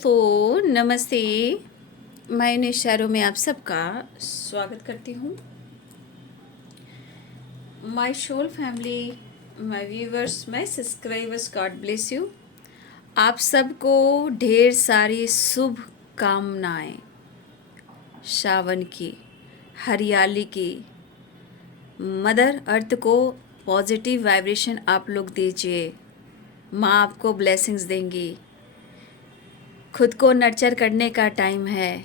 दोस्तों नमस्ते। मैं इन इशारों में आप सबका स्वागत करती हूँ। My soul family, my viewers, my subscribers, God bless you. आप सबको ढेर सारी शुभ कामनाएं, सावन की, हरियाली की, मदर अर्थ को पॉजिटिव वाइब्रेशन आप लोग दीजिए। माँ आपको ब्लेसिंग्स देंगी। खुद को नर्चर करने का टाइम है,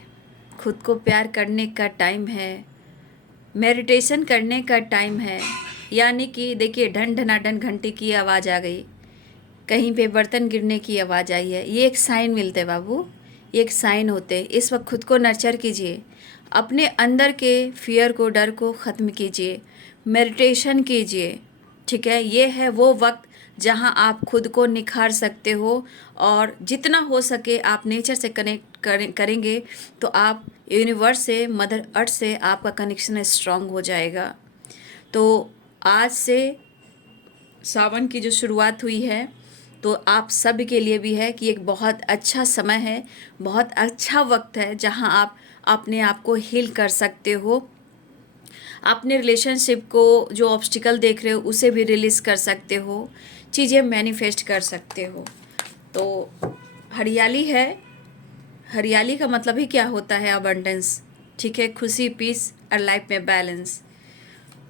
खुद को प्यार करने का टाइम है, मेडिटेशन करने का टाइम है। यानी कि देखिए, ढन ढनाढन घंटी की आवाज़ आ गई, कहीं पे बर्तन गिरने की आवाज़ आई है, ये एक साइन मिलते हैं बाबू, ये एक साइन होते हैं। इस वक्त खुद को नर्चर कीजिए, अपने अंदर के फियर को, डर को ख़त्म कीजिए, मेडिटेशन कीजिए। ठीक है, ये है वो वक्त जहाँ आप खुद को निखार सकते हो, और जितना हो सके आप नेचर से कनेक्ट करेंगे तो आप यूनिवर्स से, मदर अर्थ से आपका कनेक्शन स्ट्रांग हो जाएगा। तो आज से सावन की जो शुरुआत हुई है, तो आप सब के लिए भी है कि एक बहुत अच्छा समय है, बहुत अच्छा वक्त है जहां आप अपने आप को हील कर सकते हो, अपने रिलेशनशिप को जो ऑब्स्टिकल देख रहे हो उसे भी रिलीज़ कर सकते हो, चीज़ें मैनिफेस्ट कर सकते हो। तो हरियाली है, हरियाली का मतलब ही क्या होता है? अबंडेंस। ठीक है, खुशी, पीस और लाइफ में बैलेंस।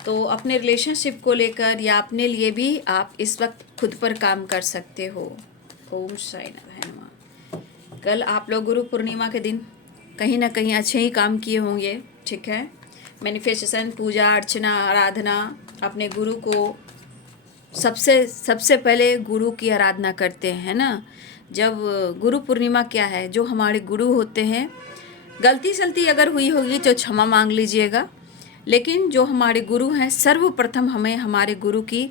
तो अपने रिलेशनशिप को लेकर या अपने लिए भी आप इस वक्त खुद पर काम कर सकते हो। ओम साई नारायण। कल आप लोग गुरु पूर्णिमा के दिन कहीं ना कहीं अच्छे ही काम किए होंगे। ठीक है, मैनिफेस्टेशन, पूजा अर्चना, आराधना, अपने गुरु को सबसे सबसे पहले गुरु की आराधना करते हैं ना। जब गुरु पूर्णिमा क्या है, जो हमारे गुरु होते हैं, गलती सलती अगर हुई होगी तो क्षमा मांग लीजिएगा, लेकिन जो हमारे गुरु हैं, सर्वप्रथम हमें हमारे गुरु की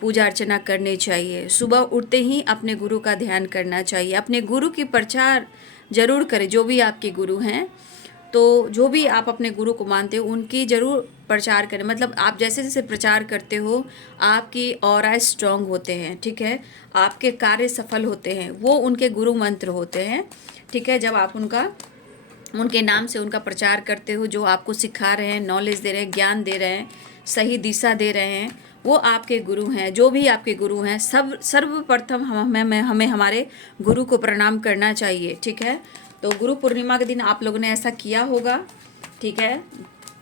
पूजा अर्चना करनी चाहिए। सुबह उठते ही अपने गुरु का ध्यान करना चाहिए, अपने गुरु की प्रचार जरूर करें। जो भी आपके गुरु हैं, तो जो भी आप अपने गुरु को मानते हो उनकी ज़रूर प्रचार करें। मतलब आप जैसे जैसे प्रचार करते हो आपकी ऑरा स्ट्रांग होते हैं। ठीक है, आपके कार्य सफल होते हैं, वो उनके गुरु मंत्र होते हैं। ठीक है, जब आप उनके नाम से उनका प्रचार करते हो, जो आपको सिखा रहे हैं, नॉलेज दे रहे हैं, ज्ञान दे रहे हैं, सही दिशा दे रहे हैं, वो आपके गुरु हैं। जो भी आपके गुरु हैं, सब सर्वप्रथम हमें हमारे गुरु को प्रणाम करना चाहिए। ठीक है, तो गुरु पूर्णिमा के दिन आप लोगों ने ऐसा किया होगा। ठीक है,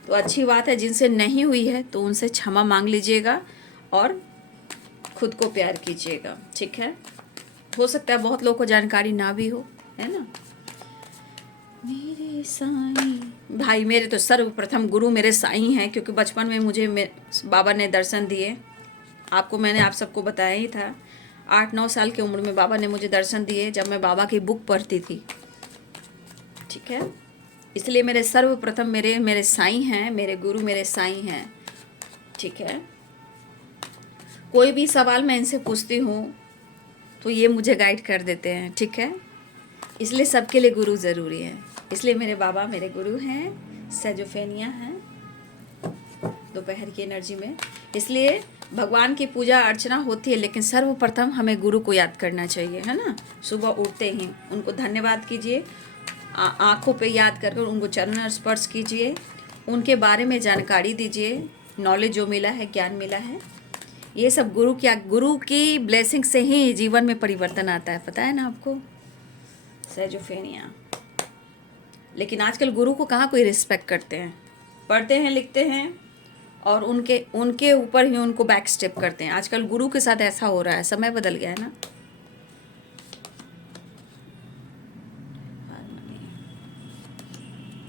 तो अच्छी बात है। जिनसे नहीं हुई है तो उनसे क्षमा मांग लीजिएगा और खुद को प्यार कीजिएगा। ठीक है, हो सकता है बहुत लोगों को जानकारी ना भी हो, है ना। मेरे साईं भाई, मेरे तो सर्वप्रथम गुरु मेरे साईं हैं, क्योंकि बचपन में मुझे बाबा ने दर्शन दिए। आपको मैंने आप सबको बताया ही था, 8-9 साल की उम्र में बाबा ने मुझे दर्शन दिए, जब मैं बाबा की बुक पढ़ती थी। ठीक है, इसलिए मेरे सर्वप्रथम मेरे साईं हैं, मेरे गुरु मेरे साईं हैं। ठीक है, कोई भी सवाल मैं इनसे पूछती हूँ तो ये मुझे गाइड कर देते हैं। ठीक है, इसलिए सबके लिए गुरु ज़रूरी है। इसलिए मेरे बाबा मेरे गुरु हैं, सेजोफेनिया हैं दोपहर की एनर्जी में। इसलिए भगवान की पूजा अर्चना होती है, लेकिन सर्वप्रथम हमें गुरु को याद करना चाहिए, है ना। सुबह उठते ही उनको धन्यवाद कीजिए, आँखों पे याद कर कर उनको चरण स्पर्श कीजिए, उनके बारे में जानकारी दीजिए, नॉलेज जो मिला है, ज्ञान मिला है, ये सब गुरु की ब्लेसिंग से ही जीवन में परिवर्तन आता है। पता है ना आपको, सेजोफेनिया। लेकिन आजकल गुरु को कहाँ कोई रिस्पेक्ट करते हैं, पढ़ते हैं, लिखते हैं और उनके ऊपर ही उनको बैक स्टेप करते हैं। आजकल गुरु के साथ ऐसा हो रहा है, समय बदल गया है ना।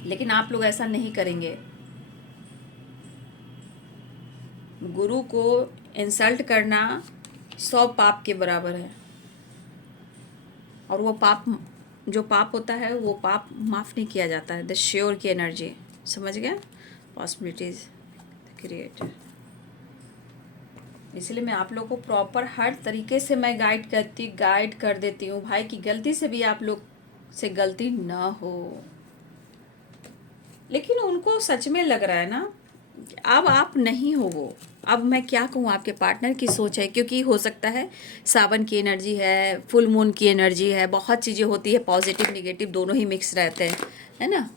लेकिन आप लोग ऐसा नहीं करेंगे। गुरु को इंसल्ट करना 100 पाप के बराबर है, और वो पाप, जो पाप होता है वो पाप माफ़ नहीं किया जाता है। द श्योर की एनर्जी, समझ गया, पॉसिबिलिटीज क्रिएट। इसलिए मैं आप लोग को प्रॉपर हर तरीके से मैं गाइड कर देती हूँ भाई, कि गलती से भी आप लोग से गलती ना हो। लेकिन उनको सच में लग रहा है ना, अब आप नहीं हो वो। अब मैं क्या कहूँ, आपके पार्टनर की सोच है, क्योंकि हो सकता है सावन की एनर्जी है, फुल मून की एनर्जी है, बहुत चीज़ें होती है, पॉजिटिव निगेटिव दोनों ही मिक्स रहते हैं, है ना।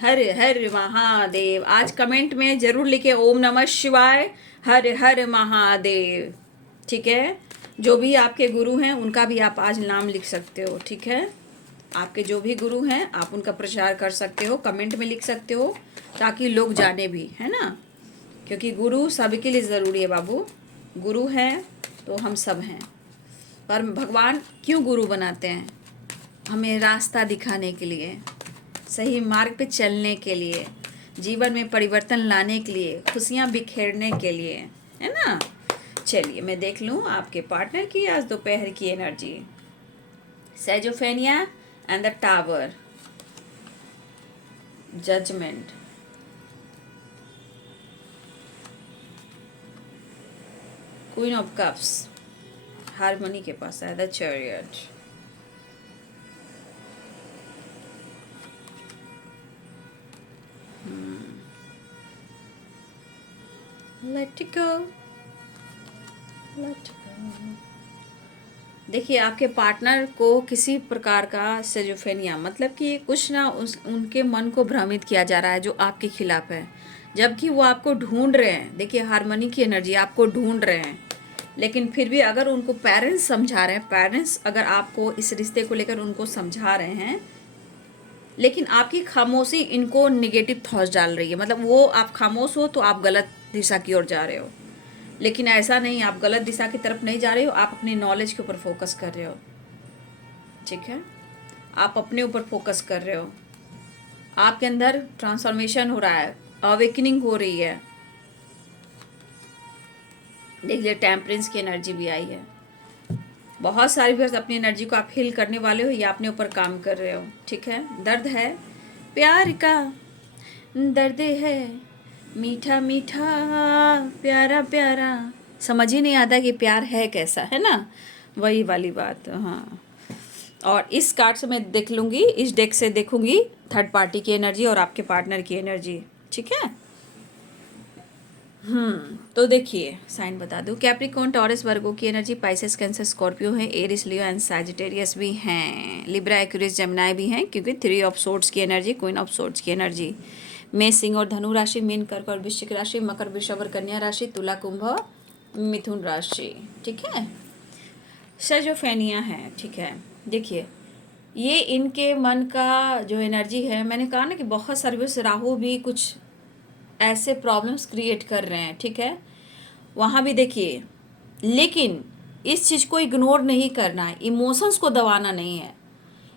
हर हर महादेव। आज कमेंट में जरूर लिखे ओम नमः शिवाय, हर हर महादेव। ठीक है, जो भी आपके गुरु हैं उनका भी आप आज नाम लिख सकते हो। ठीक है, आपके जो भी गुरु हैं आप उनका प्रचार कर सकते हो, कमेंट में लिख सकते हो, ताकि लोग जाने भी, है ना। क्योंकि गुरु सबके लिए ज़रूरी है बाबू। गुरु है तो हम सब हैं। पर भगवान क्यों गुरु बनाते हैं? हमें रास्ता दिखाने के लिए, सही मार्ग पे चलने के लिए, जीवन में परिवर्तन लाने के लिए, खुशियाँ बिखेरने के लिए, है ना। चलिए मैं देख लूँ आपके पार्टनर की आज दोपहर की एनर्जी। सेजोफेनिया and the tower, judgement, queen of cups, harmony के पास है the chariot, let it go, let go. देखिए आपके पार्टनर को किसी प्रकार का सेजोफेनिया, मतलब कि कुछ ना उनके मन को भ्रमित किया जा रहा है जो आपके खिलाफ है, जबकि वो आपको ढूंढ रहे हैं। देखिए हारमोनी की एनर्जी, आपको ढूंढ रहे हैं, लेकिन फिर भी अगर उनको पेरेंट्स समझा रहे हैं, पेरेंट्स अगर आपको इस रिश्ते को लेकर उनको समझा रहे हैं, लेकिन आपकी खामोशी इनको निगेटिव थॉट्स डाल रही है। मतलब वो आप खामोश हो तो आप गलत दिशा की ओर जा रहे हो, लेकिन ऐसा नहीं, आप गलत दिशा की तरफ नहीं जा रहे हो, आप अपनी नॉलेज के ऊपर फोकस कर रहे हो। ठीक है, आप अपने ऊपर फोकस कर रहे हो, आपके अंदर ट्रांसफॉर्मेशन हो रहा है, अवेकनिंग हो रही है। देख लीजिए टेम्परेंस की एनर्जी भी आई है। बहुत सारी बार अपनी एनर्जी को आप हील करने वाले हो या अपने ऊपर काम कर रहे हो। ठीक है, दर्द है, प्यार का दर्द है, मीठा मीठा प्यारा प्यारा, समझ ही नहीं आता कि प्यार है कैसा, है ना, वही वाली बात। हाँ, और इस कार्ड से मैं देख लूँगी, इस डेक से देखूंगी थर्ड पार्टी की एनर्जी और आपके पार्टनर की एनर्जी। ठीक है, तो देखिए साइन बता दूं, कैप्रिकॉर्न, टॉरस, वर्गो की एनर्जी, पाइसेस, कैंसर, स्कॉर्पियो है, एरिस, लियो एंड सैजिटेरियस भी हैं, लिब्रा, एक्वेरियस, जेमिनी भी हैं, क्योंकि थ्री ऑफ सोर्ड्स की एनर्जी, क्वीन ऑफ सोर्ड्स की एनर्जी। मेष, सिंह और धनु राशि, मीन, कर्क और वृश्चिक राशि, मकर, वृषभ और कन्या राशि, तुला, कुंभ, मिथुन राशि। ठीक है, सेजोफेनिया है। ठीक है, देखिए ये इनके मन का जो एनर्जी है, मैंने कहा ना कि बहुत सारे वैसे राहु भी कुछ ऐसे प्रॉब्लम्स क्रिएट कर रहे हैं। ठीक है, वहाँ भी देखिए, लेकिन इस चीज़ को इग्नोर नहीं करना है, इमोशंस को दबाना नहीं है।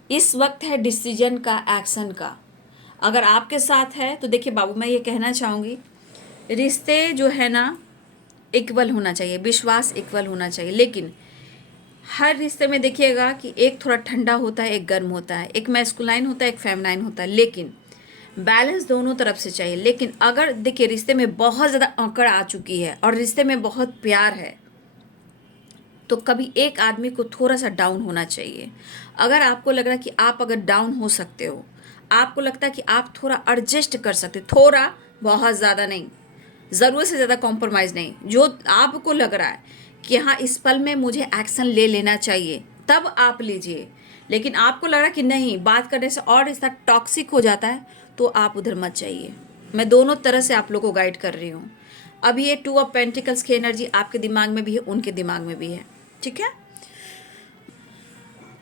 इस वक्त है डिसीजन का, एक्शन का। अगर आपके साथ है तो देखिए बाबू, मैं ये कहना चाहूँगी, रिश्ते जो है ना इक्वल होना चाहिए, विश्वास इक्वल होना चाहिए, लेकिन हर रिश्ते में देखिएगा कि एक थोड़ा ठंडा होता है, एक गर्म होता है, एक मैस्कुलाइन होता है, एक फेमिनाइन होता है, लेकिन बैलेंस दोनों तरफ से चाहिए। लेकिन अगर देखिए रिश्ते में बहुत ज़्यादा अकड़ आ चुकी है और रिश्ते में बहुत प्यार है, तो कभी एक आदमी को थोड़ा सा डाउन होना चाहिए। अगर आपको लग रहा है कि आप अगर डाउन हो सकते हो, आपको लगता है कि आप थोड़ा एडजस्ट कर सकते हो, थोड़ा, बहुत ज़्यादा नहीं, ज़रूरत से ज़्यादा कॉम्प्रोमाइज़ नहीं, जो आपको लग रहा है कि हाँ इस पल में मुझे एक्शन ले लेना चाहिए, तब आप लीजिए। लेकिन आपको लग रहा है कि नहीं, बात करने से और रिश्ता टॉक्सिक हो जाता है, तो आप उधर मत जाइए। मैं दोनों तरह से आप लोग को गाइड कर रही हूँ। अब ये टू ऑफ पेंटिकल्स की एनर्जी आपके दिमाग में भी है, उनके दिमाग में भी है। ठीक है,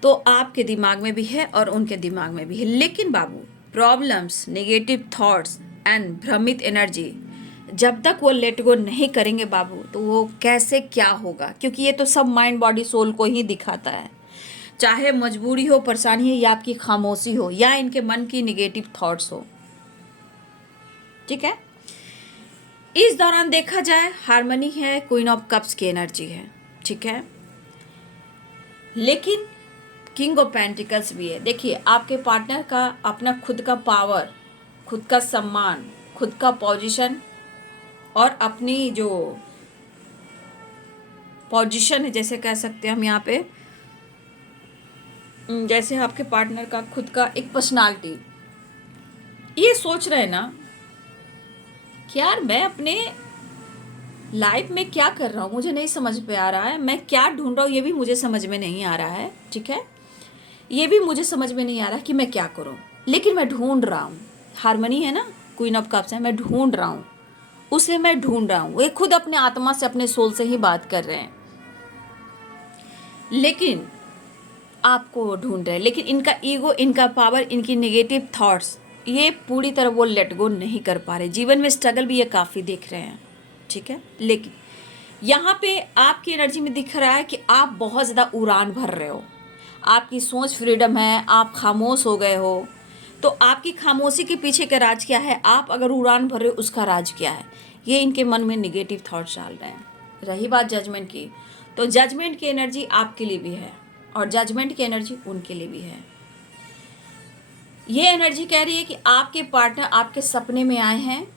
तो आपके दिमाग में भी है और उनके दिमाग में भी है, लेकिन बाबू प्रॉब्लम्स, नेगेटिव थॉट्स एंड भ्रमित एनर्जी, जब तक वो लेट गो नहीं करेंगे बाबू, तो वो कैसे क्या होगा, क्योंकि ये तो सब माइंड बॉडी सोल को ही दिखाता है। चाहे मजबूरी हो, परेशानी है, या आपकी खामोशी हो, या इनके मन की निगेटिव थॉट्स हो। ठीक है, इस दौरान देखा जाए हारमोनी है, क्वीन ऑफ कप्स की एनर्जी है। ठीक है, लेकिन किंग ऑफ पेंटिकल्स भी है। देखिए आपके पार्टनर का अपना खुद का पावर, खुद का सम्मान, खुद का पोजीशन और अपनी जो पोजीशन है, जैसे कह सकते हैं हम यहाँ पे, जैसे आपके पार्टनर का खुद का एक पर्सनालिटी, ये सोच रहे हैं ना कि यार मैं अपने लाइफ में क्या कर रहा हूँ, मुझे नहीं समझ में आ रहा है, मैं क्या ढूंढ रहा हूँ ये भी मुझे समझ में नहीं आ रहा है, ठीक है, ये भी मुझे समझ में नहीं आ रहा कि मैं क्या करूँ, लेकिन मैं ढूंढ रहा हूँ। हारमनी है ना, क्वीन ऑफ कप्स है, मैं ढूंढ रहा हूँ, उसे मैं ढूंढ रहा हूँ। वे खुद अपने आत्मा से, अपने सोल से ही बात कर रहे हैं, लेकिन आपको ढूंढ रहे हैं, लेकिन इनका ईगो, इनका पावर, इनकी नेगेटिव थॉट्स, ये पूरी तरह वो लेट गो नहीं कर पा रहे। जीवन में स्ट्रगल भी ये काफ़ी देख रहे हैं, ठीक है, लेकिन यहाँ पे आपकी एनर्जी में दिख रहा है कि आप बहुत ज़्यादा उड़ान भर रहे हो, आपकी सोच फ्रीडम है, आप खामोश हो गए हो। तो आपकी खामोशी के पीछे का राज क्या है, आप अगर उड़ान भर रहे हो उसका राज क्या है, ये इनके मन में निगेटिव थॉट्स डाल रहे हैं। रही बात जजमेंट की, तो जजमेंट की एनर्जी आपके लिए भी है और जजमेंट की एनर्जी उनके लिए भी है। ये एनर्जी कह रही है कि आपके पार्टनर आपके सपने में आए हैं,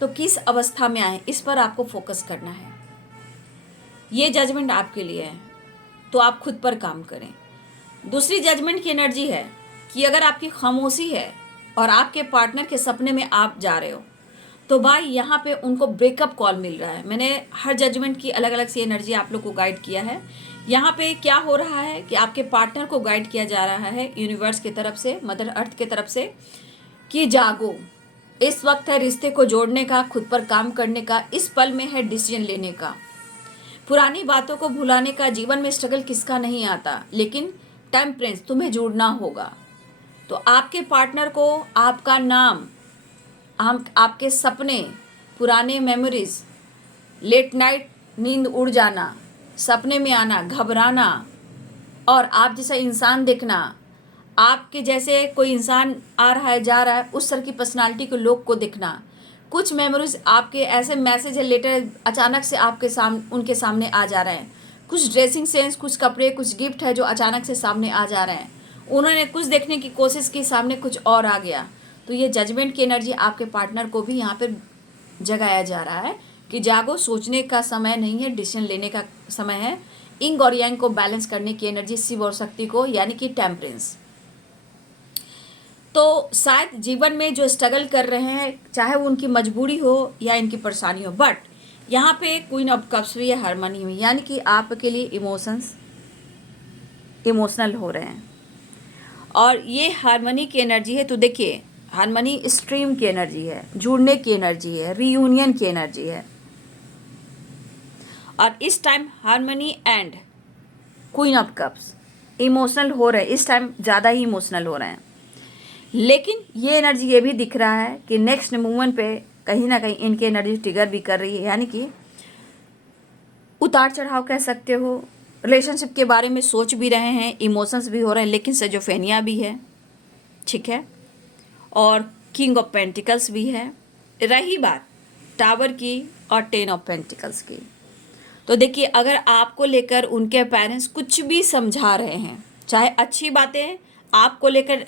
तो किस अवस्था में आए, इस पर आपको फोकस करना है। ये जजमेंट आपके लिए है, तो आप खुद पर काम करें। दूसरी जजमेंट की एनर्जी है कि अगर आपकी खामोशी है और आपके पार्टनर के सपने में आप जा रहे हो, तो भाई यहाँ पे उनको ब्रेकअप कॉल मिल रहा है। मैंने हर जजमेंट की अलग अलग सी एनर्जी आप लोग को गाइड किया है। यहाँ पे क्या हो रहा है कि आपके पार्टनर को गाइड किया जा रहा है यूनिवर्स की तरफ से, मदर अर्थ की तरफ से, कि जागो, इस वक्त है रिश्ते को जोड़ने का, खुद पर काम करने का, इस पल में है डिसीजन लेने का, पुरानी बातों को भुलाने का। जीवन में स्ट्रगल किसका नहीं आता, लेकिन टेम्परेंस, तुम्हें जुड़ना होगा। तो आपके पार्टनर को आपका नाम, हम आपके सपने, पुराने मेमोरीज, लेट नाइट नींद उड़ जाना, सपने में आना, घबराना, और आप जैसा इंसान देखना, आपके जैसे कोई इंसान आ रहा है जा रहा है, उस तरह की पर्सनालिटी के लोग को दिखना, कुछ मेमोरीज आपके ऐसे मैसेज है, लेटर अचानक से आपके उनके सामने आ जा रहे हैं, कुछ ड्रेसिंग सेंस, कुछ कपड़े, कुछ गिफ्ट है जो अचानक से सामने आ जा रहे हैं। उन्होंने कुछ देखने की कोशिश की, सामने कुछ और आ गया। तो ये जजमेंट की एनर्जी आपके पार्टनर को भी यहाँ पर जगाया जा रहा है कि जागो, सोचने का समय नहीं है, डिसीजन लेने का समय है। इंग और यांग को बैलेंस करने की एनर्जी, शिव और शक्ति को, यानी कि टेम्परेंस। तो शायद जीवन में जो स्ट्रगल कर रहे हैं, चाहे वो उनकी मजबूरी हो या इनकी परेशानी हो, बट यहाँ पे क्वीन ऑफ कप्स भी है हारमनी में, यानी कि आपके लिए इमोशनल हो रहे हैं और ये हारमनी की एनर्जी है। तो देखिए, हारमनी स्ट्रीम की एनर्जी है, जुड़ने की एनर्जी है, रीयूनियन की एनर्जी है, और इस time harmony and queen of cups emotional हो रहे हैं, इस टाइम ज़्यादा ही इमोशनल हो रहे हैं। लेकिन ये एनर्जी ये भी दिख रहा है कि नेक्स्ट मूवमेंट पे कहीं ना कहीं इनकी एनर्जी ट्रिगर भी कर रही है, यानी कि उतार चढ़ाव कह सकते हो। रिलेशनशिप के बारे में सोच भी रहे हैं, इमोशंस भी हो रहे हैं, लेकिन सजोफेनिया भी है, ठीक है, और किंग ऑफ पेंटिकल्स भी है। रही बात टावर की और 10 ऑफ पेंटिकल्स की, तो देखिए, अगर आपको लेकर उनके पेरेंट्स कुछ भी समझा रहे हैं, चाहे अच्छी बातें आपको लेकर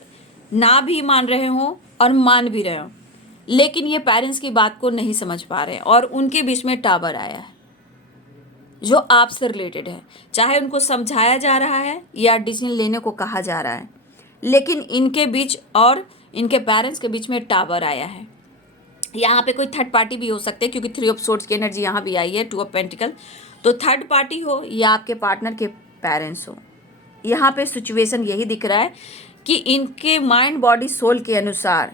ना भी मान रहे हो और मान भी रहे हो, लेकिन ये पेरेंट्स की बात को नहीं समझ पा रहे हैं और उनके बीच में टावर आया है जो आपसे रिलेटेड है। चाहे उनको समझाया जा रहा है या डिसीजन लेने को कहा जा रहा है, लेकिन इनके बीच और इनके पेरेंट्स के बीच में टावर आया है। यहाँ पे कोई थर्ड पार्टी भी हो सकते हैं, क्योंकि 3 ऑफ सोर्ड्स की एनर्जी यहाँ भी आई है, 2 ऑफ पेंटिकल। तो थर्ड पार्टी हो या आपके पार्टनर के पेरेंट्स हो, यहाँ पे सिचुएशन यही दिख रहा है कि इनके माइंड बॉडी सोल के अनुसार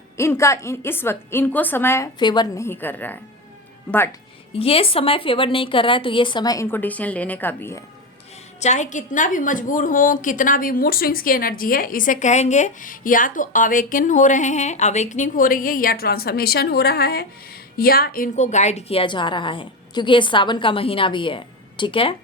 इस वक्त इनको समय फेवर नहीं कर रहा है, बट ये समय फेवर नहीं कर रहा है, तो ये समय इनको डिसीजन लेने का भी है। चाहे कितना भी मजबूर हो, कितना भी मूड स्विंग्स की एनर्जी है, इसे कहेंगे या तो अवेकन हो रहे हैं, अवेकनिंग हो रही है, या ट्रांसफॉर्मेशन हो रहा है, या इनको गाइड किया जा रहा है, क्योंकि ये सावन का महीना भी है, ठीक है।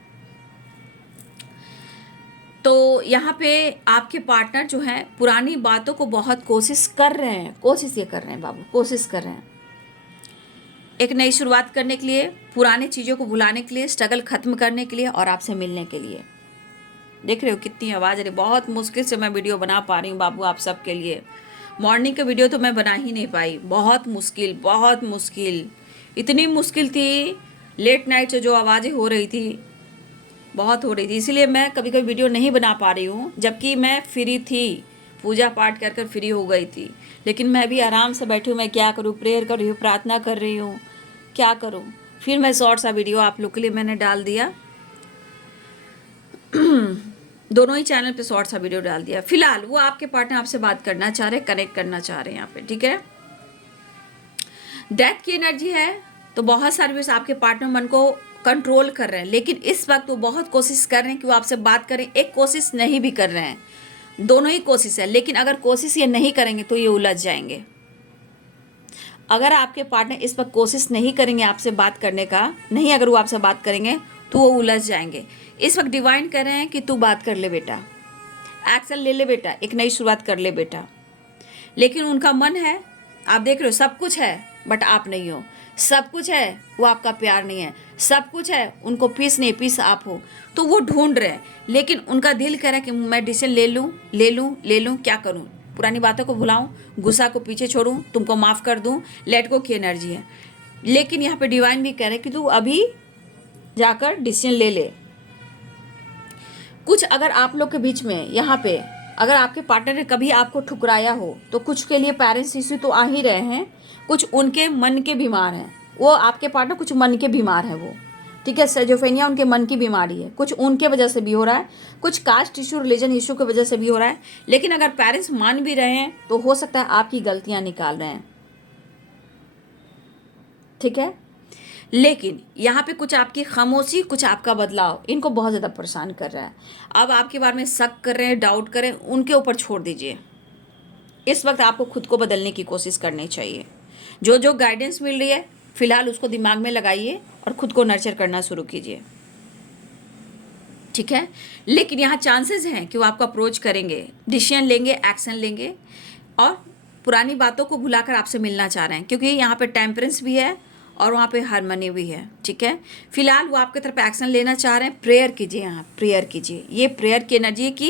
तो यहाँ पे आपके पार्टनर जो हैं पुरानी बातों को बहुत कोशिश कर रहे हैं, कोशिश ये कर रहे हैं बाबू, कोशिश कर रहे हैं एक नई शुरुआत करने के लिए, पुरानी चीज़ों को भुलाने के लिए, स्ट्रगल ख़त्म करने के लिए और आपसे मिलने के लिए। देख रहे हो कितनी आवाज़ आ रही, बहुत मुश्किल से मैं वीडियो बना पा रही हूँ बाबू आप सब के लिए। मॉर्निंग का वीडियो तो मैं बना ही नहीं पाई, बहुत मुश्किल, बहुत मुश्किल, इतनी मुश्किल थी। लेट नाइट से जो आवाज़ें हो रही थी, बहुत हो रही थी, इसीलिए मैं कभी कभी वीडियो नहीं बना पा रही हूँ, जबकि मैं फ्री थी, पूजा पाठ कर कर फ्री हो गई थी। लेकिन मैं भी आराम से बैठी हूँ, मैं क्या करूँ, प्रेयर कर रही हूँ, प्रार्थना कर रही हूँ, क्या करूँ। फिर मैं शॉर्ट सा वीडियो आप लोग के लिए मैंने डाल दिया, दोनों ही चैनल पे शॉर्ट सा वीडियो डाल दिया। फिलहाल वो आपके पार्टनर आपसे बात करना चाह रहे हैं, कनेक्ट करना चाह रहे हैं यहाँ पे, ठीक है। डेथ की एनर्जी है, तो बहुत सारे व्यक्ति आपके पार्टनर मन को कंट्रोल कर रहे हैं, लेकिन इस वक्त वो बहुत कोशिश कर रहे हैं कि वो आपसे बात करें। एक कोशिश नहीं भी कर रहे हैं, दोनों ही कोशिश है। लेकिन अगर कोशिश ये नहीं करेंगे तो ये उलझ जाएंगे। अगर आपके पार्टनर इस वक्त कोशिश नहीं करेंगे आपसे बात करने का, नहीं अगर वो आपसे बात करेंगे तो वो उलझ जाएंगे। इस वक्त डिवाइन कह रहे हैं कि तू बात कर ले बेटा, एक्शन ले ले बेटा, एक नई शुरुआत कर ले बेटा। लेकिन उनका मन है, आप देख रहे हो, सब कुछ है बट आप नहीं हो, सब कुछ है वो आपका प्यार नहीं है, सब कुछ है उनको पीस नहीं, पीस आप हो। तो वो ढूंढ रहे हैं, लेकिन उनका दिल कह रहा है कि मैं डिसीजन ले लूँ, ले लूँ, ले लूँ, क्या करूँ, पुरानी बातों को भुलाऊँ, गुस्सा को पीछे छोड़ूँ, तुमको माफ़ कर दूँ, लेट गो की एनर्जी है। लेकिन यहाँ पे डिवाइन भी कह रहे हैं कि तू अभी जाकर डिसीजन ले ले। कुछ अगर आप लोग के बीच में यहाँ पे अगर आपके पार्टनर ने कभी आपको ठुकराया हो, तो कुछ के लिए पेरेंट्स इश्यू तो आ ही रहे हैं, कुछ उनके मन के बीमार हैं, वो आपके पार्टनर कुछ मन के बीमार हैं वो, ठीक है। सेजोफेनिया उनके मन की बीमारी है, कुछ उनके वजह से भी हो रहा है, कुछ कास्ट इशू, रिलीजन इशू की वजह से भी हो रहा है। लेकिन अगर पेरेंट्स मान भी रहे हैं तो हो सकता है आपकी गलतियां निकाल रहे हैं, ठीक है। लेकिन यहाँ पे कुछ आपकी खामोशी, कुछ आपका बदलाव इनको बहुत ज़्यादा परेशान कर रहा है। अब आपके बारे में शक कर रहे हैं, डाउट कर रहे हैं, उनके ऊपर छोड़ दीजिए। इस वक्त आपको खुद को बदलने की कोशिश करनी चाहिए। जो जो गाइडेंस मिल रही है फिलहाल उसको दिमाग में लगाइए और खुद को नर्चर करना शुरू कीजिए, ठीक है। लेकिन यहाँ चांसेस हैं कि वो आपको अप्रोच करेंगे, डिसीजन लेंगे, एक्शन लेंगे और पुरानी बातों को भुलाकर आपसे मिलना चाह रहे हैं, क्योंकि यहाँ पे टेम्परेंस भी है और वहाँ पे हार्मनी भी है, ठीक है। फिलहाल वो आपके तरफ एक्शन लेना चाह रहे हैं। प्रेयर कीजिए, यहाँ प्रेयर कीजिए, ये प्रेयर की एनर्जी है कि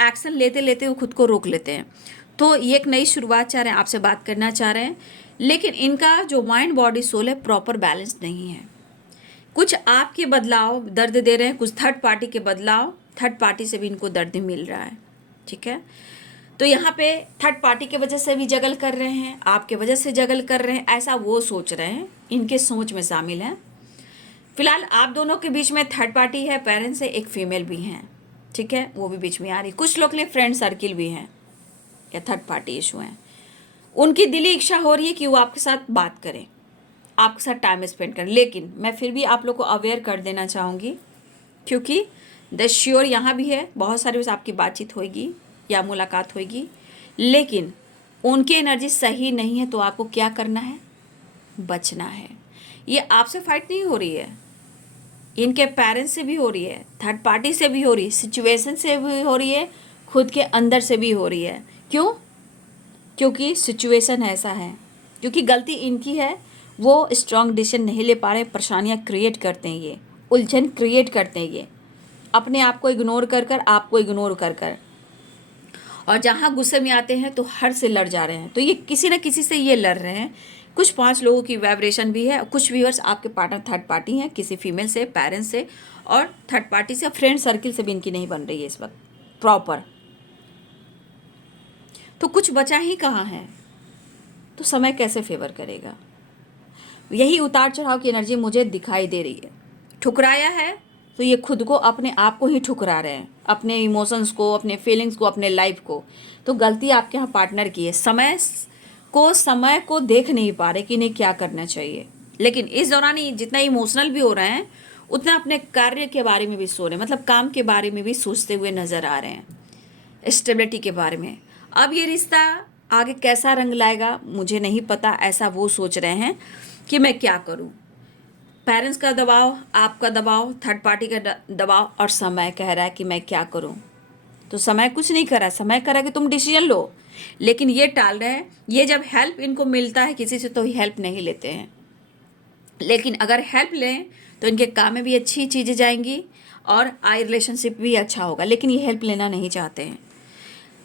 एक्शन लेते लेते वो खुद को रोक लेते हैं। तो ये एक नई शुरुआत चाह रहे हैं, आपसे बात करना चाह रहे हैं। लेकिन इनका जो माइंड बॉडी सोल है प्रॉपर बैलेंस नहीं है। कुछ आपके बदलाव दर्द दे रहे हैं, कुछ थर्ड पार्टी के बदलाव, थर्ड पार्टी से भी इनको दर्द मिल रहा है, ठीक है। तो यहाँ पे थर्ड पार्टी के वजह से भी जगल कर रहे हैं, आपके वजह से जगल कर रहे हैं, ऐसा वो सोच रहे हैं, इनके सोच में शामिल है। फिलहाल आप दोनों के बीच में थर्ड पार्टी है, पेरेंट्स है, एक फीमेल भी हैं, ठीक है, वो भी बीच में आ रही। कुछ लोग ने फ्रेंड सर्किल भी हैं या थर्ड पार्टी इशू हैं। उनकी दिली इच्छा हो रही है कि वो आपके साथ बात करें, आपके साथ टाइम स्पेंड करें। लेकिन मैं फिर भी आप लोग को अवेयर कर देना चाहूँगी, क्योंकि द श्योर यहाँ भी है, बहुत सारी आपकी बातचीत होगी या मुलाकात होगी, लेकिन उनकी एनर्जी सही नहीं है। तो आपको क्या करना है, बचना है। ये आपसे फाइट नहीं हो रही है, इनके पेरेंट्स से भी हो रही है, थर्ड पार्टी से भी हो रही है, सिचुएशन से भी हो रही है, खुद के अंदर से भी हो रही है। क्यों? क्योंकि सिचुएशन ऐसा है, क्योंकि गलती इनकी है, वो स्ट्रॉन्ग डिसीजन नहीं ले पा रहे, परेशानियाँ क्रिएट करते हैं, ये उलझन क्रिएट करते हैं, ये अपने आप को इग्नोर कर कर, आपको इग्नोर कर कर, और जहाँ गुस्से में आते हैं तो हर से लड़ जा रहे हैं। तो ये किसी न किसी से ये लड़ रहे हैं। कुछ 5 लोगों की वाइब्रेशन भी है, कुछ व्यूअर्स आपके पार्टनर थर्ड पार्टी हैं, किसी फीमेल से, पेरेंट्स से और थर्ड पार्टी से, फ्रेंड सर्किल से भी इनकी नहीं बन रही है इस वक्त प्रॉपर। तो कुछ बचा ही कहाँ है, तो समय कैसे फेवर करेगा? यही उतार चढ़ाव की एनर्जी मुझे दिखाई दे रही है। ठुकराया है तो ये खुद को, अपने आप को ही ठुकरा रहे हैं, अपने इमोशंस को, अपने फीलिंग्स को, अपने लाइफ को। तो गलती आपके यहाँ पार्टनर की है, समय को देख नहीं पा रहे कि इन्हें क्या करना चाहिए। लेकिन इस दौरान जितना इमोशनल भी हो रहे हैं, उतना अपने कार्य के बारे में भी सोच रहे हैं, मतलब काम के बारे में भी सोचते हुए नजर आ रहे हैं, स्टेबिलिटी के बारे में। अब ये रिश्ता आगे कैसा रंग लाएगा मुझे नहीं पता, ऐसा वो सोच रहे हैं कि मैं क्या करूं। पेरेंट्स का दबाव, आपका दबाव, थर्ड पार्टी का दबाव, और समय कह रहा है कि मैं क्या करूं। तो समय कुछ नहीं कर रहा, समय कह रहा है कि तुम डिसीजन लो, लेकिन ये टाल रहे हैं। ये जब हेल्प इनको मिलता है किसी से तो हेल्प नहीं लेते हैं, लेकिन अगर हेल्प लें तो इनके काम में भी अच्छी चीज़ें जाएंगी और आई रिलेशनशिप भी अच्छा होगा, लेकिन ये हेल्प लेना नहीं चाहते हैं।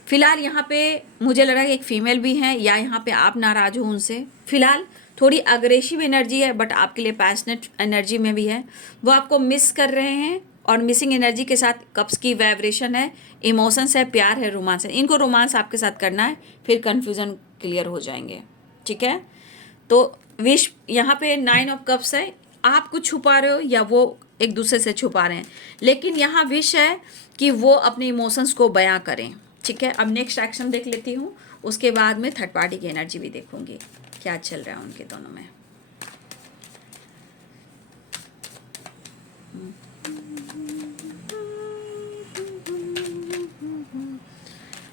फिलहाल यहाँ पे मुझे लग रहा है कि एक फीमेल भी हैं, या यहाँ पे आप नाराज़ हो उनसे। फिलहाल थोड़ी अग्रेसिव एनर्जी है, बट आपके लिए पैशनेट एनर्जी में भी है। वो आपको मिस कर रहे हैं और मिसिंग एनर्जी के साथ कप्स की वाइब्रेशन है, इमोशंस है, प्यार है, रोमांस है। इनको रोमांस आपके साथ करना है, फिर कन्फ्यूज़न क्लियर हो जाएंगे। ठीक है, तो विश यहाँ पे 9 ऑफ कप्स है। आप कुछ छुपा रहे हो या वो एक दूसरे से छुपा रहे हैं, लेकिन यहाँ विश है कि वो अपने इमोशंस को बयां करें। ठीक है, अब नेक्स्ट एक्शन देख लेती हूँ, उसके बाद में थर्ड पार्टी की एनर्जी भी देखूंगी क्या चल रहा है उनके दोनों में।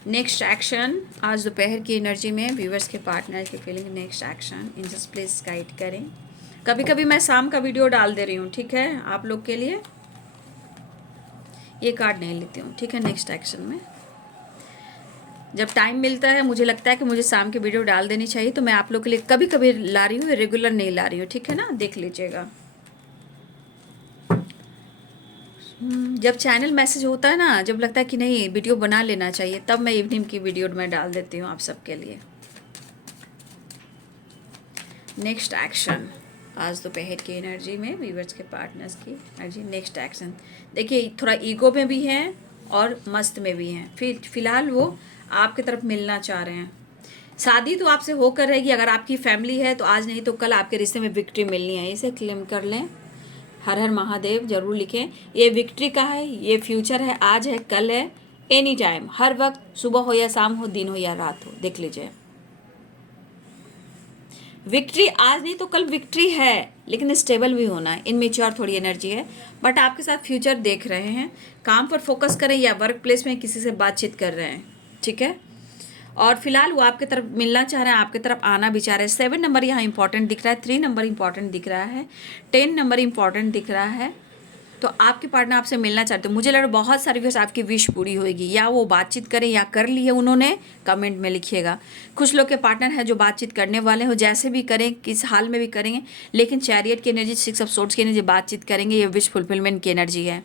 नेक्स्ट एक्शन आज दोपहर की एनर्जी में व्यूवर्स के पार्टनर की feeling. Next action ingest please guide करें। कभी कभी मैं शाम का वीडियो डाल दे रही हूँ, ठीक है, आप लोग के लिए। ये कार्ड नहीं लेती हूँ, ठीक है। नेक्स्ट एक्शन में जब टाइम मिलता है, मुझे लगता है कि मुझे शाम की वीडियो डाल देनी चाहिए, तो मैं आप लोग के लिए कभी कभी ला रही हूँ, रेगुलर नहीं ला रही हूँ, ठीक है ना, देख लीजिएगा। जब चैनल मैसेज होता है ना, जब लगता है कि नहीं वीडियो बना लेना चाहिए, तब मैं इवनिंग की वीडियो में डाल देती हूँ आप सबके लिए। नेक्स्ट एक्शन आज दोपहर की एनर्जी में व्यूअर्स के पार्टनर्स की एनर्जी। नेक्स्ट एक्शन देखिए, थोड़ा ईगो में भी हैं और मस्त में भी हैं। फिलहाल वो आपकी तरफ मिलना चाह रहे हैं। शादी तो आपसे होकर रहेगी, अगर आपकी फैमिली है तो आज नहीं तो कल आपके रिश्ते में विक्ट्री मिलनी है, इसे क्लेम कर लें। हर हर महादेव जरूर लिखें। ये विक्ट्री का है, ये फ्यूचर है, आज है, कल है, एनी टाइम, हर वक्त, सुबह हो या शाम हो, दिन हो या रात हो, देख लीजिए। विक्ट्री आज नहीं तो कल विक्ट्री है, लेकिन स्टेबल भी होना है। इनमेच्योर थोड़ी एनर्जी है, बट आपके साथ फ्यूचर देख रहे हैं। काम पर फोकस करें या वर्क प्लेस में किसी से बातचीत कर रहे हैं, ठीक है। और फिलहाल वो आपके तरफ मिलना चाह रहे हैं, आपके तरफ आना भी चाह रहे हैं। 7 नंबर यहाँ इंपॉर्टेंट दिख रहा है, 3 नंबर इंपॉर्टेंट दिख रहा है, 10 नंबर इंपॉर्टेंट दिख रहा है। तो आपके पार्टनर आपसे मिलना चाहते हैं। मुझे लग रहा है बहुत सारी विश आपकी विश पूरी होगी, या वो बातचीत करें या कर ली है उन्होंने, कमेंट में लिखिएगा। कुछ लोग के पार्टनर हैं जो बातचीत करने वाले हो, जैसे भी करें, किस हाल में भी करेंगे, लेकिन चैरियट की एनर्जी, 6 ऑफ सोर्ड्स की एनर्जी, बातचीत करेंगे, ये विश फुलफिलमेंट की एनर्जी है।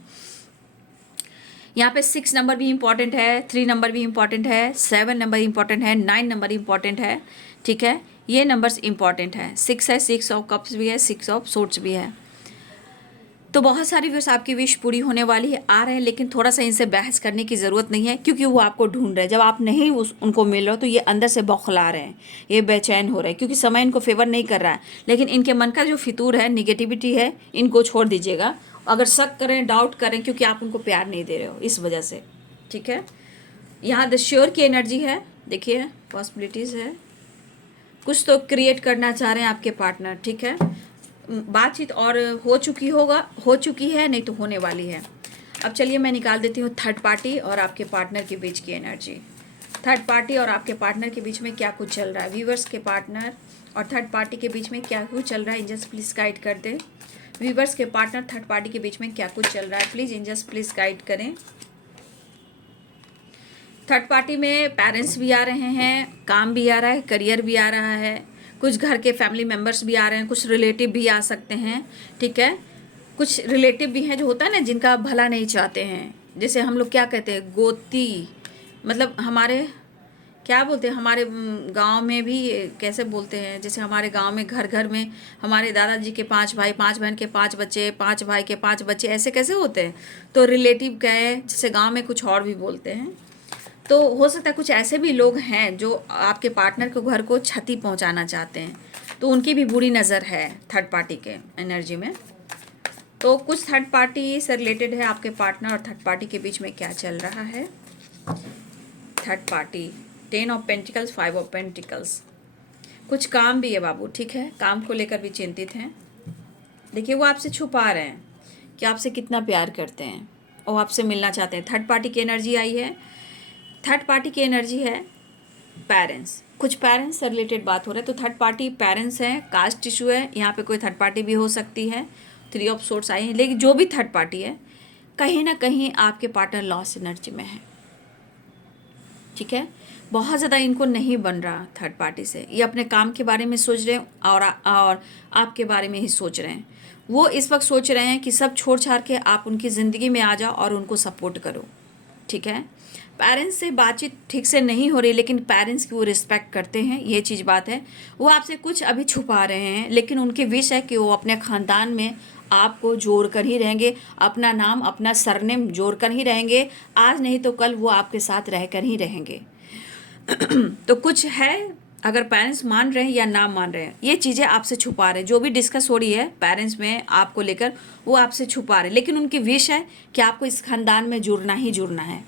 यहाँ पे 6 नंबर भी इंपॉर्टेंट है, 3 नंबर भी इंपॉर्टेंट है, 7 नंबर इंपॉर्टेंट है, 9 नंबर इंपॉर्टेंट है, ठीक है। ये नंबर्स इंपॉर्टेंट है। 6 है, 6 ऑफ कप्स भी है, 6 ऑफ सोर्ड्स भी है। तो बहुत सारी विश आपकी विश पूरी होने वाली है, आ रहे हैं, लेकिन थोड़ा सा इनसे बहस करने की ज़रूरत नहीं है, क्योंकि वो आपको ढूंढ रहे हैं। जब आप नहीं उनको मिल रहे हो तो ये अंदर से बौखला रहे हैं, ये बेचैन हो रहे हैं, क्योंकि समय इनको फेवर नहीं कर रहा है। लेकिन इनके मन का जो फितूर है, निगेटिविटी है, इनको छोड़ दीजिएगा। अगर शक करें, डाउट करें, क्योंकि आप उनको प्यार नहीं दे रहे हो, इस वजह से, ठीक है। यहाँ द श्योर की एनर्जी है, देखिए पॉसिबिलिटीज़ है, कुछ तो क्रिएट करना चाह रहे हैं आपके पार्टनर, ठीक है। बातचीत और हो चुकी है, नहीं तो होने वाली है। अब चलिए मैं निकाल देती हूँ थर्ड पार्टी और आपके पार्टनर के बीच की एनर्जी। थर्ड पार्टी और आपके पार्टनर के बीच में क्या कुछ चल रहा है, व्यूवर्स के पार्टनर और थर्ड पार्टी के बीच में क्या कुछ चल रहा है, इंजस्ट प्लीज़ गाइड कर दें। व्यूवर्स के पार्टनर थर्ड पार्टी के बीच में क्या कुछ चल रहा है, प्लीज़ इंजस्ट प्लीज़ गाइड करें। थर्ड पार्टी में पेरेंट्स भी आ रहे हैं, काम भी आ रहा है, करियर भी आ रहा है, कुछ घर के फैमिली मेम्बर्स भी आ रहे हैं, कुछ रिलेटिव भी आ सकते हैं, ठीक है। कुछ रिलेटिव भी हैं जो होता है ना, जिनका भला नहीं चाहते हैं। जैसे हम लोग क्या कहते हैं, गोती, मतलब हमारे क्या बोलते हैं, हमारे गांव में भी कैसे बोलते हैं, जैसे हमारे गांव में घर घर में हमारे दादाजी के 5 भाई, 5 बहन के 5 बच्चे, 5 भाई के 5 बच्चे, ऐसे कैसे होते हैं। तो रिलेटिव गए, जैसे गाँव में कुछ और भी बोलते हैं। तो हो सकता है कुछ ऐसे भी लोग हैं जो आपके पार्टनर के घर को क्षति पहुंचाना चाहते हैं, तो उनकी भी बुरी नज़र है थर्ड पार्टी के एनर्जी में। तो कुछ थर्ड पार्टी से रिलेटेड है आपके पार्टनर और थर्ड पार्टी के बीच में क्या चल रहा है। Third party 10 of pentacles, 5 of pentacles, कुछ काम भी है बाबू, ठीक है, काम को लेकर भी चिंतित हैं। देखिए वो आपसे छुपा रहे हैं कि आपसे कितना प्यार करते हैं, और आपसे मिलना चाहते हैं। थर्ड पार्टी की एनर्जी आई है, थर्ड पार्टी की एनर्जी है पेरेंट्स, कुछ पेरेंट्स से रिलेटेड बात हो रहा है। तो थर्ड पार्टी पेरेंट्स हैं, कास्ट इशू है, यहाँ पे कोई थर्ड पार्टी भी हो सकती है। 3 ऑफ सोर्ड्स आई हैं, लेकिन जो भी थर्ड पार्टी है, कहीं ना कहीं आपके पार्टनर लॉस एनर्जी में है, ठीक है। बहुत ज़्यादा इनको नहीं बन रहा थर्ड पार्टी से, ये अपने काम के बारे में सोच रहे हैं और आपके बारे में ही सोच रहे हैं। वो इस वक्त सोच रहे हैं कि सब छोड़ छाड़ के आप उनकी ज़िंदगी में आ जाओ और उनको सपोर्ट करो, ठीक है। पेरेंट्स से बातचीत ठीक से नहीं हो रही, लेकिन पेरेंट्स की वो रिस्पेक्ट करते हैं, ये चीज़ बात है। वो आपसे कुछ अभी छुपा रहे हैं, लेकिन उनकी विश है कि वो अपने ख़ानदान में आपको जोड़ कर ही रहेंगे, अपना नाम अपना सरनेम जोड़ कर ही रहेंगे, आज नहीं तो कल वो आपके साथ रह कर ही रहेंगे। तो कुछ है, अगर पेरेंट्स मान रहे हैं या ना मान रहे हैं, ये चीज़ें आपसे छुपा रहे हैं। जो भी डिस्कस हो रही है पेरेंट्स में आपको लेकर, वो आपसे छुपा रहे हैं, लेकिन उनकी विश है कि आपको इस खानदान में जुड़ना ही जुड़ना है।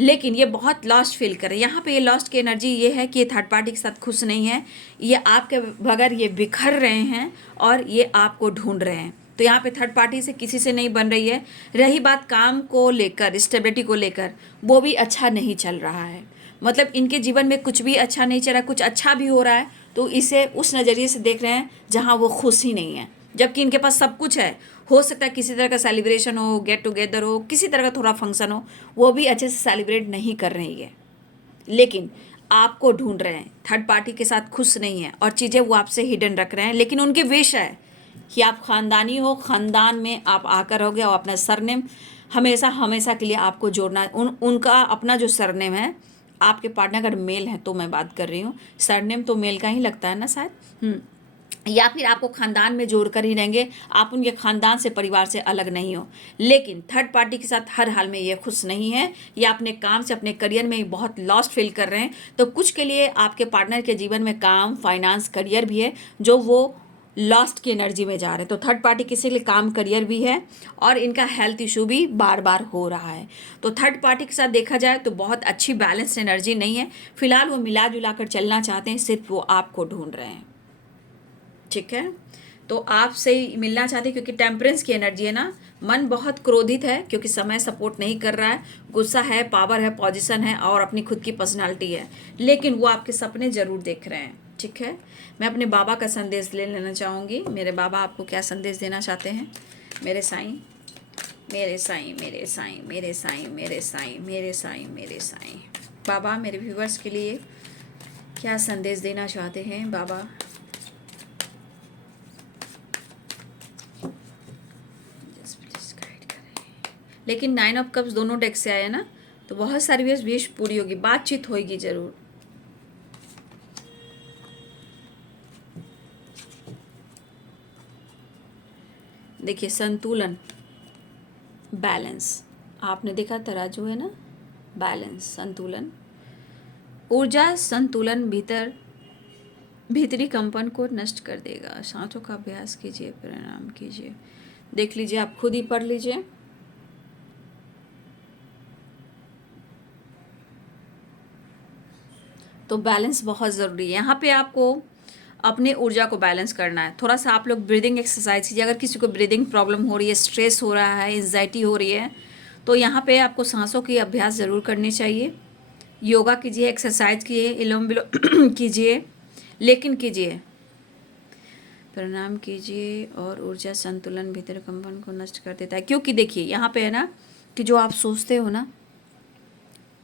लेकिन ये बहुत लॉस्ट फील कर रहे हैं। यहाँ पे ये लॉस्ट की एनर्जी ये है कि ये थर्ड पार्टी के साथ खुश नहीं है, ये आपके बगैर ये बिखर रहे हैं और ये आपको ढूंढ रहे हैं। तो यहाँ पे थर्ड पार्टी से किसी से नहीं बन रही है। रही बात काम को लेकर, स्टेबिलिटी को लेकर, वो भी अच्छा नहीं चल रहा है। मतलब इनके जीवन में कुछ भी अच्छा नहीं चल रहा है, कुछ अच्छा भी हो रहा है तो इसे उस नज़रिए से देख रहे हैं जहाँ वो खुश ही नहीं है, जबकि इनके पास सब कुछ है। हो सकता है किसी तरह का सेलिब्रेशन हो, गेट टुगेदर हो, किसी तरह का थोड़ा फंक्शन हो, वो भी अच्छे से सेलिब्रेट नहीं कर रही है, लेकिन आपको ढूंढ रहे हैं। थर्ड पार्टी के साथ खुश नहीं है और चीज़ें वो आपसे हिडन रख रहे हैं, लेकिन उनकी विश है कि आप ख़ानदानी हो, ख़ानदान में आप आकर रहोगे और अपना सरनेम हमेशा हमेशा के लिए आपको जोड़ना है। उनका अपना जो सरनेम है, आपके पार्टनर अगर मेल है तो मैं बात कर रही हूँ, सरनेम तो मेल का ही लगता है ना शायद, या फिर आपको खानदान में जोड़ कर ही रहेंगे, आप उनके खानदान से, परिवार से अलग नहीं हो। लेकिन थर्ड पार्टी के साथ हर हाल में ये खुश नहीं है, या अपने काम से, अपने करियर में बहुत लॉस्ट फील कर रहे हैं। तो कुछ के लिए आपके पार्टनर के जीवन में काम, फाइनेंस, करियर भी है जो वो लॉस्ट की एनर्जी में जा रहे हैं। तो थर्ड पार्टी किसी के लिए काम, करियर भी है और इनका हेल्थ इशू भी बार बार हो रहा है। तो थर्ड पार्टी के साथ देखा जाए तो बहुत अच्छी बैलेंस एनर्जी नहीं है। फिलहाल वो मिला जुला कर चलना चाहते हैं, सिर्फ वो आपको ढूंढ रहे हैं। ठीक है, तो आपसे मिलना चाहते हैं क्योंकि टेम्परेंस की एनर्जी है ना। मन बहुत क्रोधित है क्योंकि समय सपोर्ट नहीं कर रहा है, गुस्सा है, पावर है, पोजीशन है और अपनी खुद की पर्सनालिटी है, लेकिन वो आपके सपने जरूर देख रहे हैं। ठीक है, मैं अपने बाबा का संदेश ले लेना चाहूँगी। मेरे बाबा आपको क्या संदेश देना चाहते हैं? मेरे साईं, मेरे साईं, मेरे साईं, मेरे साईं, मेरे साईं, मेरे साईं, मेरे साईं। बाबा मेरे व्यूवर्स के लिए क्या संदेश देना चाहते हैं बाबा? लेकिन 9 ऑफ कप्स दोनों डेक से आया ना, तो बहुत सारी विश पूरी होगी, बातचीत होगी जरूर। देखिए संतुलन, बैलेंस, आपने देखा तराजू है ना, बैलेंस, संतुलन, ऊर्जा संतुलन भीतरी कंपन को नष्ट कर देगा। सांसों का अभ्यास कीजिए, प्रणाम कीजिए, देख लीजिए, आप खुद ही पढ़ लीजिए। तो बैलेंस बहुत ज़रूरी है। यहाँ पे आपको अपने ऊर्जा को बैलेंस करना है। थोड़ा सा आप लोग ब्रीदिंग एक्सरसाइज कीजिए। अगर किसी को ब्रीदिंग प्रॉब्लम हो रही है, स्ट्रेस हो रहा है, एंजाइटी हो रही है, तो यहाँ पे आपको सांसों की अभ्यास ज़रूर करनी चाहिए। योगा कीजिए, एक्सरसाइज कीजिए, इलोम विलोम कीजिए, लेकिन कीजिए, प्रणाम कीजिए। और ऊर्जा संतुलन भीतर कंपन को नष्ट कर देता है, क्योंकि देखिए यहाँ पे है ना कि जो आप सोचते हो ना,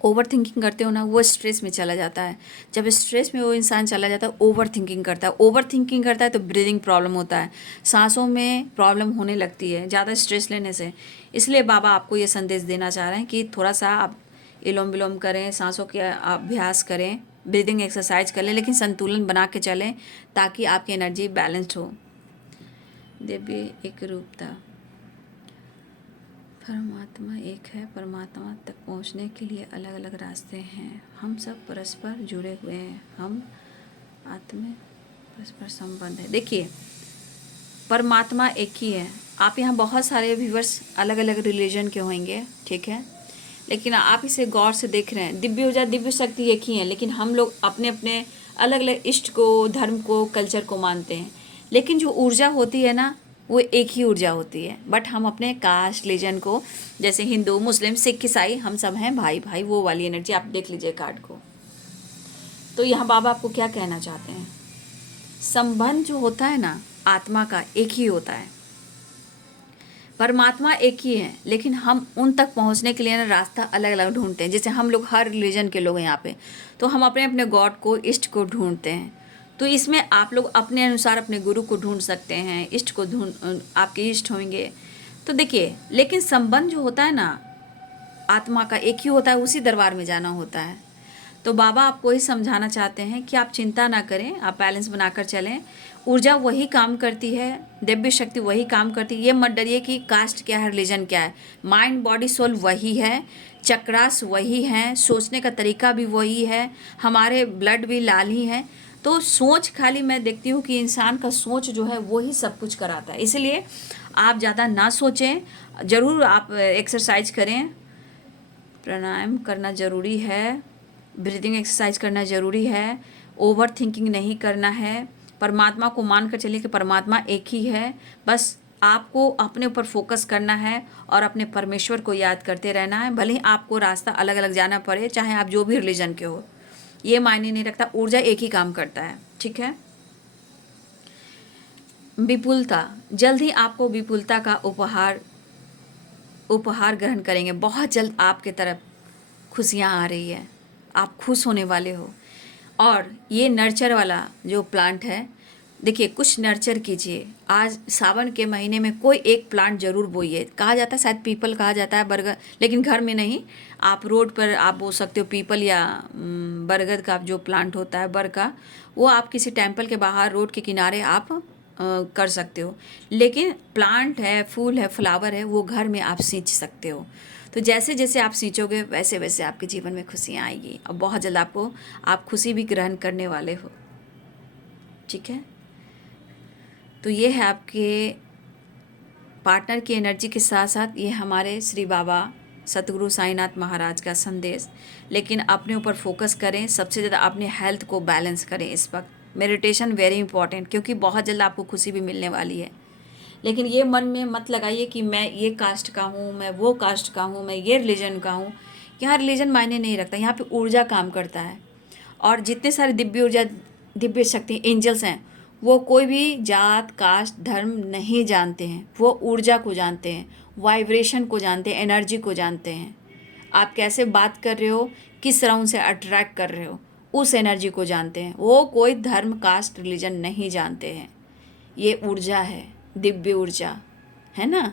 ओवर थिंकिंग करते हो ना, वो स्ट्रेस में चला जाता है। जब स्ट्रेस में वो इंसान चला जाता है, ओवर थिंकिंग करता है, ओवर थिंकिंग करता है तो ब्रीदिंग प्रॉब्लम होता है, सांसों में प्रॉब्लम होने लगती है ज़्यादा स्ट्रेस लेने से। इसलिए बाबा आपको ये संदेश देना चाह रहे हैं कि थोड़ा सा आप इलोम विलोम करें, सांसों के अभ्यास करें, ब्रीदिंग एक्सरसाइज कर लें, लेकिन संतुलन बना के चलें ताकि आपकी एनर्जी बैलेंस्ड हो। दिव्य एक रूपता, परमात्मा एक है, परमात्मा तक पहुंचने के लिए अलग अलग रास्ते हैं, हम सब परस्पर जुड़े हुए हैं, हम आत्मा परस्पर संबंध है। देखिए परमात्मा एक ही है। आप यहाँ बहुत सारे व्यूवर्स अलग अलग रिलीजन के होंगे, ठीक है, लेकिन आप इसे गौर से देख रहे हैं। दिव्य ऊर्जा, दिव्य शक्ति एक ही है, लेकिन हम लोग अपने अपने अलग अलग इष्ट को, धर्म को, कल्चर को मानते हैं, लेकिन जो ऊर्जा होती है ना, वो एक ही ऊर्जा होती है। बट हम अपने कास्ट रिलीजन को, जैसे हिंदू, मुस्लिम, सिख, ईसाई, हम सब हैं भाई भाई, वो वाली एनर्जी आप देख लीजिए कार्ड को। तो यहाँ बाबा आपको क्या कहना चाहते हैं? संबंध जो होता है ना आत्मा का, एक ही होता है, परमात्मा एक ही है, लेकिन हम उन तक पहुंचने के लिए ना रास्ता अलग अलग ढूंढते हैं। जैसे हम लोग हर रिलीजन के लोग हैं यहाँ पे, तो हम अपने अपने गॉड को, इष्ट को ढूंढते हैं। तो इसमें आप लोग अपने अनुसार अपने गुरु को ढूंढ सकते हैं, इष्ट को ढूंढ, आपके इष्ट होंगे। तो देखिए, लेकिन संबंध जो होता है ना आत्मा का, एक ही होता है, उसी दरबार में जाना होता है। तो बाबा आपको ही समझाना चाहते हैं कि आप चिंता ना करें, आप बैलेंस बनाकर चलें। ऊर्जा वही काम करती है, दिव्य शक्ति वही काम करती है। ये मत डरिए कि कास्ट क्या है, रिलीजन क्या है। माइंड बॉडी सोल वही है, चक्रास वही हैं, सोचने का तरीका भी वही है, हमारे ब्लड भी लाल ही हैं। तो सोच खाली मैं देखती हूँ कि इंसान का सोच जो है वो ही सब कुछ कराता है। इसलिए आप ज़्यादा ना सोचें, ज़रूर आप एक्सरसाइज करें, प्राणायाम करना ज़रूरी है, ब्रीदिंग एक्सरसाइज करना ज़रूरी है, ओवर थिंकिंग नहीं करना है। परमात्मा को मान कर चलिए कि परमात्मा एक ही है, बस आपको अपने ऊपर फोकस करना है और अपने परमेश्वर को याद करते रहना है। भले ही आपको रास्ता अलग अलग जाना पड़े, चाहे आप जो भी रिलीजन के हो, ये मायने नहीं रखता, ऊर्जा एक ही काम करता है। ठीक है। विपुलता, जल्द ही आपको विपुलता का उपहार ग्रहण करेंगे। बहुत जल्द आपके तरफ खुशियाँ आ रही है, आप खुश होने वाले हो। और ये नर्चर वाला जो प्लांट है, देखिए कुछ नर्चर कीजिए। आज सावन के महीने में कोई एक प्लांट जरूर बोइए। कहा जाता है शायद पीपल कहा जाता है, बरगद, लेकिन घर में नहीं, आप रोड पर आप बो सकते हो पीपल या बरगद का जो प्लांट होता है बर का, वो आप किसी टेम्पल के बाहर रोड के किनारे आप कर सकते हो। लेकिन प्लांट है, फूल है, फ्लावर है, वो घर में आप सींच सकते हो। तो जैसे जैसे आप सींचोगे वैसे वैसे आपके जीवन में खुशियाँ आएगी और बहुत जल्द आप खुशी भी ग्रहण करने वाले हो। ठीक है। तो ये है आपके पार्टनर की एनर्जी के साथ साथ ये हमारे श्री बाबा सतगुरु साईनाथ महाराज का संदेश। लेकिन अपने ऊपर फोकस करें, सबसे ज़्यादा अपने हेल्थ को बैलेंस करें इस वक्त। मेडिटेशन वेरी इंपॉर्टेंट, क्योंकि बहुत जल्द आपको खुशी भी मिलने वाली है। लेकिन ये मन में मत लगाइए कि मैं ये कास्ट का हूँ, मैं वो कास्ट का हूँ, मैं ये रिलीजन का हूँ। यहाँ रिलीजन मायने नहीं रखता, यहाँ पे ऊर्जा काम करता है। और जितने सारे दिव्य ऊर्जा, दिव्य शक्ति, एंजल्स हैं, वो कोई भी जात कास्ट धर्म नहीं जानते हैं, वो ऊर्जा को जानते हैं, वाइब्रेशन को जानते हैं, एनर्जी को जानते हैं। आप कैसे बात कर रहे हो, किस तरह उनसे अट्रैक्ट कर रहे हो, उस एनर्जी को जानते हैं। वो कोई धर्म कास्ट रिलीजन नहीं जानते हैं। ये ऊर्जा है, दिव्य ऊर्जा है ना।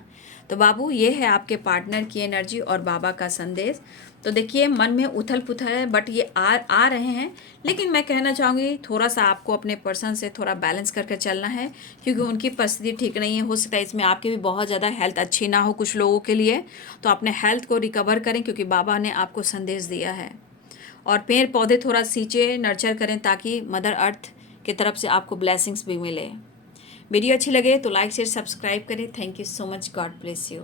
तो बाबू ये है आपके पार्टनर की एनर्जी और बाबा का संदेश। तो देखिए मन में उथल पुथल है, बट ये आ रहे हैं। लेकिन मैं कहना चाहूँगी थोड़ा सा आपको अपने पर्सन से थोड़ा बैलेंस करके चलना है, क्योंकि उनकी परिस्थिति ठीक नहीं है। हो सकता है इसमें आपकी भी बहुत ज़्यादा हेल्थ अच्छी ना हो कुछ लोगों के लिए। तो अपने हेल्थ को रिकवर करें, क्योंकि बाबा ने आपको संदेश दिया है। और पेड़ पौधे थोड़ा सींचे, नर्चर करें, ताकि मदर अर्थ की तरफ से आपको ब्लेसिंग्स भी मिले। वीडियो अच्छी लगे तो लाइक शेयर सब्सक्राइब करें। Thank you so much. God bless you.